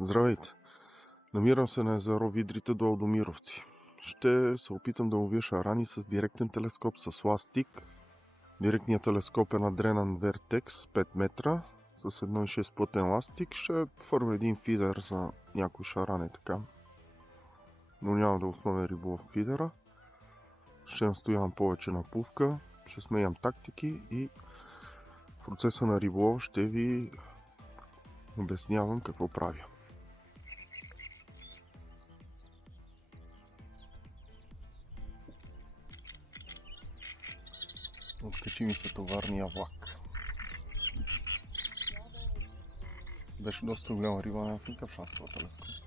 Здравейте! Намирам се на езеро Видрите до Алдомировци. Ще се опитам да ловя шарани с директен телескоп с ластик. Директният телескоп е на Дренан Vertex 5 метра с 1,6 плътен ластик. Ще фърля един фидер за някой шаране така. Но няма да е основен риболов в фидера. Ще настоявам повече на пувка. Ще сменям тактики и в процеса на риболов ще ви обяснявам какво правя. Откачи ми се товарния влак. Беше доста голяма риба, няма в никакъв шанс това телескоп.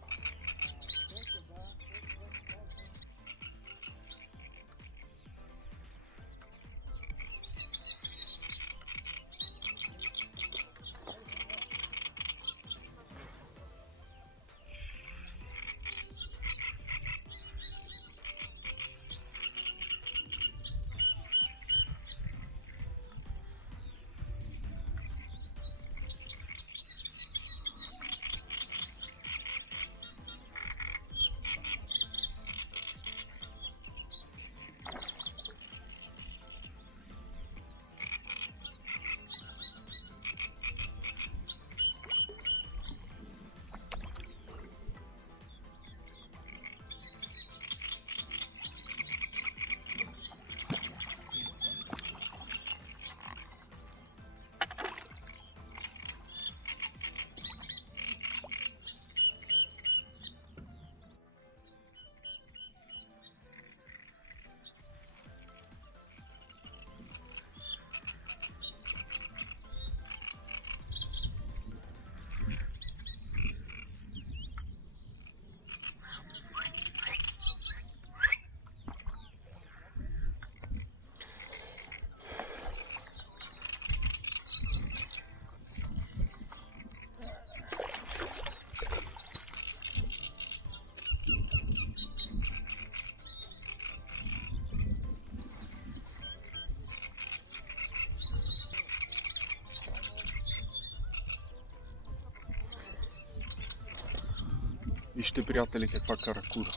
Вижте, приятели, каква каракуда.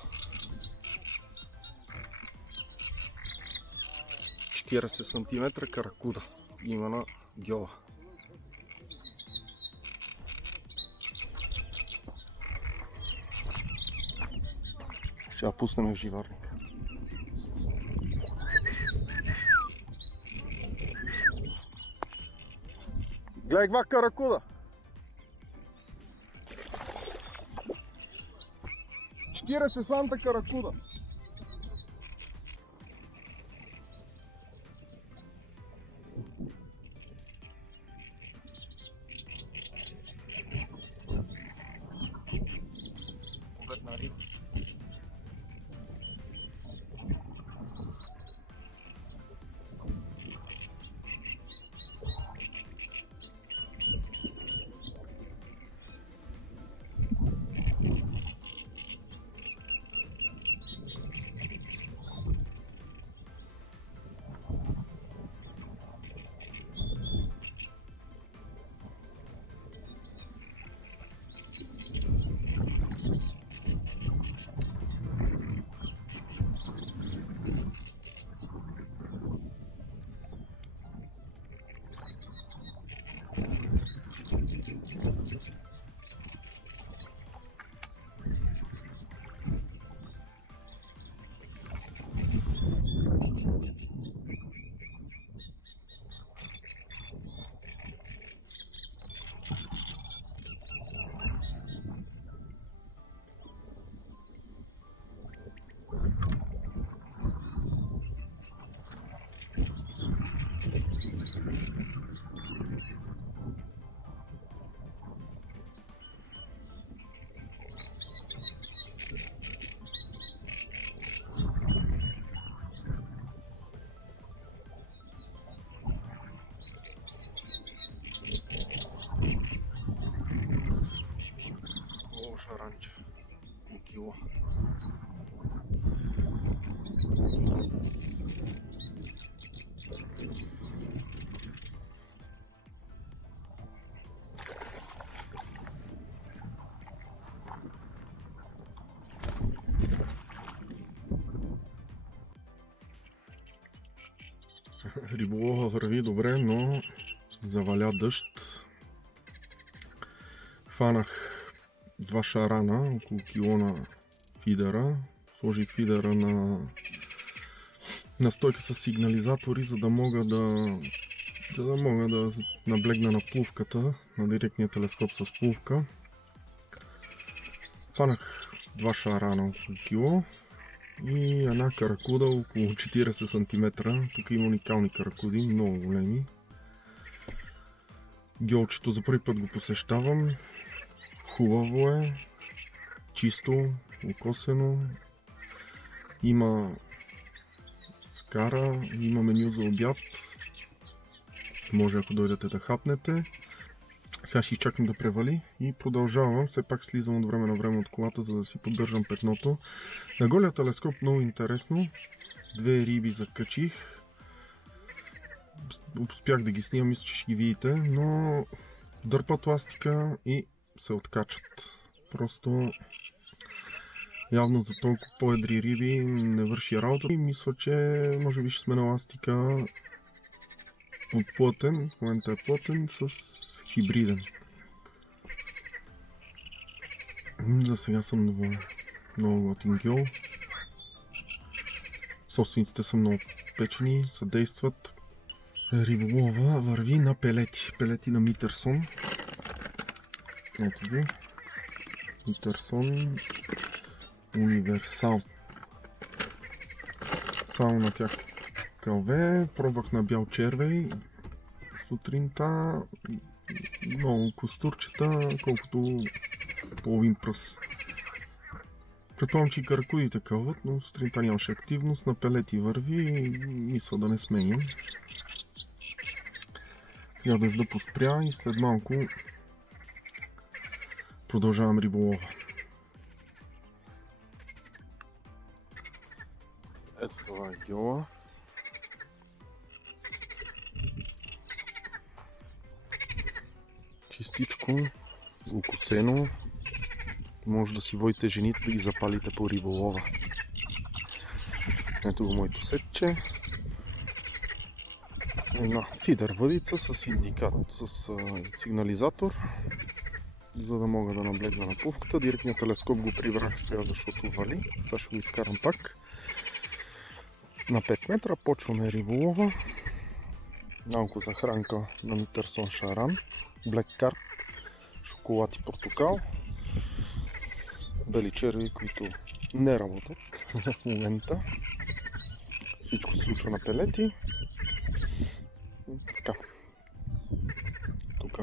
40 см каракуда има на гьола. Ще я пуснем в живарника. Гледай каква каракуда! 40 санта каракуда. Победна риба. О, шаранче. Кило. Риболова върви добре, но заваля дъжд. Фанах 2 шарана, около кило на фидера. Сложих фидера на стойка с сигнализатори, за да мога да наблегна на плувката, на директния телескоп с плувка. Фанах 2 шарана около кило и една каракуда около 40 см. Тук има уникални каракуди, много големи. Гьолчето за първи път го посещавам. Хубаво е, чисто, окосено. Има скара, има меню за обяд. Може ако дойдете да хапнете. Сега ще чакам да превали и продължавам. Все пак слизам от време на време от колата, за да си поддържам петното. На голия телескоп много интересно. 2 риби закачих. Успях да ги снимам, мисля, че ще ги видите, но дърпат ластика и се откачат. Просто явно за толкова по-едри риби не върши работа. И мисля, че може би ще сме на ластика от плътен, в момента е плътен, с хибриден. За сега съм доволен. Много готин гьол. Собствениците са много печени, съдействат. Риболова върви на пелети. Пелети на Митерсон. Ето ви. Митерсон Универсал. Само на тях кълве. Пробвах на бял червей сутринта. Много костурчета, колкото половин пръс. Предполагам, че и каракудите кълват, но сутринта нямаше активност. На пелети върви и мисля да не сменям. Сега дъжда поспря и след малко продължавам риболова. Ето това е гьола. Чистичко, укосено. Може да си водите жените да ги запалите по риболова. Ето го моето сетче. Една фидер въдица с индикат, с сигнализатор, за да мога да наблегна на плувката. Директният телескоп го прибрах сега, защото вали. Сега ще го изкарам пак. На 5 метра почваме риболова. Малко захранка на Митерсон шаран, Black Carp, шоколад и портокал. Бели черви, които не работят в момента. Всичко се случва на пелети. Така. Тук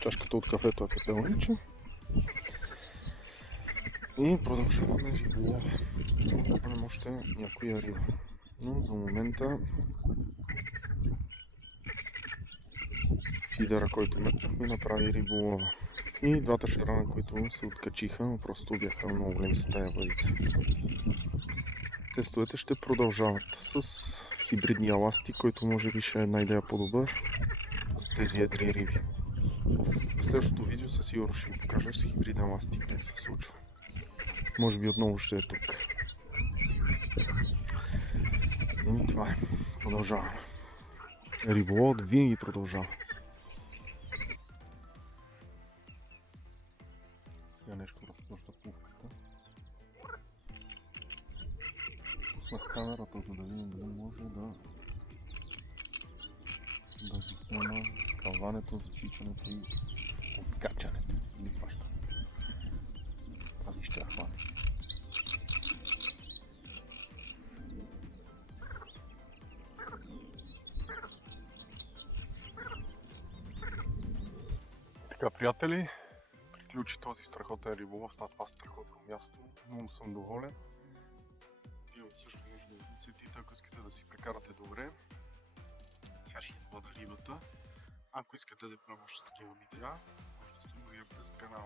чашката от кафето е пепелниче. И продължаваме риболова. Имам още някоя риба. Но за момента фидера, който метнахме, направи риболова. И двата шарана, които се откачиха, просто бяха много големи с тая въдица. Тестовете ще продължават с хибридния ластик, който може би ще е една идея по-добър за тези едри риби. В следващото видео със сигурно ще ви покажа с хибриден ластик как се случва. Може би отново ще е тук. И това е. Продължаваме. Риболовът винаги продължава. Сега нещо разпуща плувката. Пуснах камерата, за да видим дали може да заснема кълването, засичането и откачането. Или паща. Тази ще я хвана. Така, приятели, приключи този страхотен риболов на това страхотно място. Много съм доволен. Вие също може да усетите, ако искате да си прекарате добре. Сега ще бъда рибата. Ако искате да правя още такива видеа, може да се абонирате за канала.